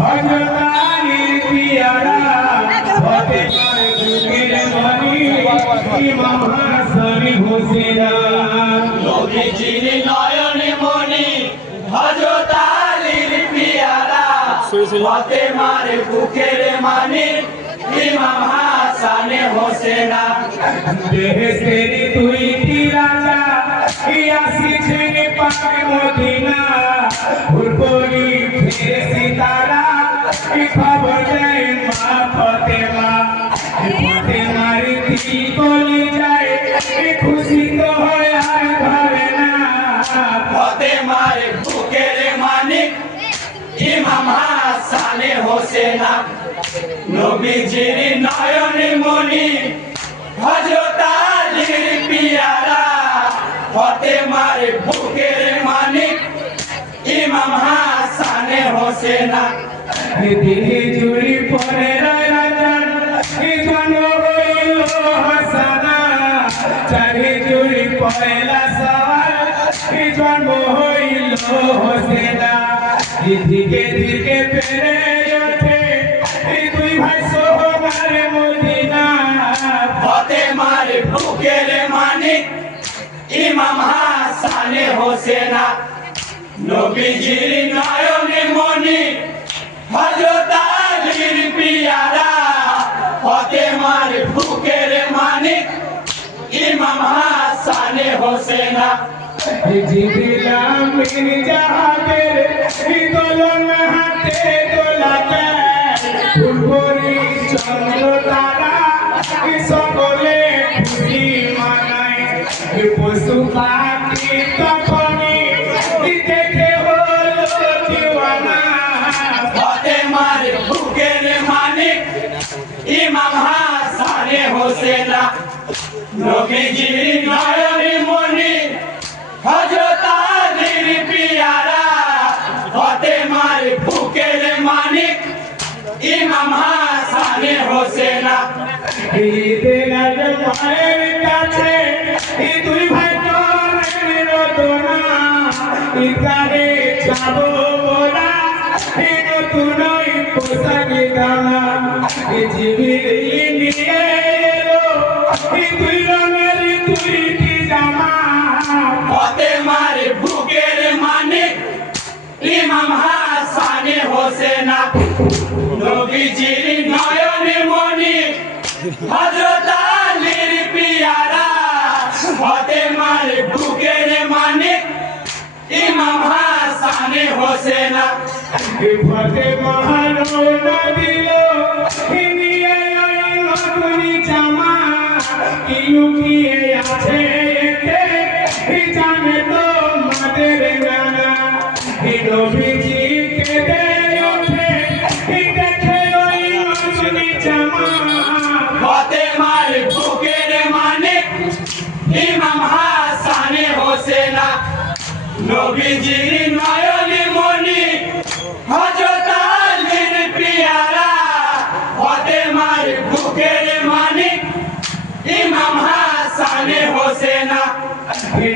হযরত আলীর পিয়ারা ফাতেমার যুগের মনি ইমাম হাসান হোসেন নবীজির নয়নে মনি হযরত আলীর পিয়ারা ফাতেমার বুকের মানি ইমাম হাসান হোসেনা বেহেস্তের তুই তিরাজা ইয়াসিছেন পাক মদিনা ফুলপরি খবর দেয় মা ফাতেমা। ফাতেমার দিল গলি যায়? কি খুশি তো হয় আর মানি হযরত দিদি জুড়ি পরে চারি জুড়ি পয়লা সওয়াল জন্ম হইল হোসেনা দিদিকে দিকে পেরে ওঠে দুই ভাই সোহবার মদিনা। ফাতেমার বুকের মানিক ইমাম হাসান হোসেনা। নবীজির নয়নে ইমাম হাসানে হোসেনা। জিদিলাম জাহাদের দোলন হাতে দোলাতে ফুলবরি চন্দ্র তারা সকলে খুশি মানায়। পশু পাখি ইমাম হাসান। হোসেনা ঈদের আগে মায়ের কাছে এই দুই ভাই তোরের রতনা ইকারে যাব মোরা এই নতুন পোশাক দানা এই জিবিরি নিয়ে এই দুই রঙের নবীজির নয়নে মনি হযরত আলীর পিয়ারা, ফাতেমার বুকের মানিক, ইমাম হাসান হোসেনা। বিপদে মহারণা দিল নিয়ে নতুন জামা, কি লুকিয়ে আছে নবীজির নয়নে মনি হযরত আলীর পিয়ারা, ফাতেমার বুকের মানিক ইমাম হাসান হোসেনা।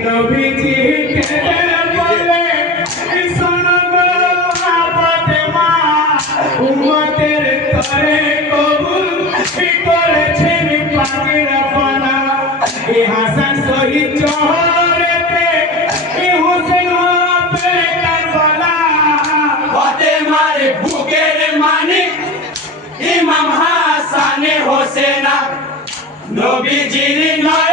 নবীজি কেঁদে বলে শোনবো ফাতেমা, উম্মতের তরে কবুল নবীজির না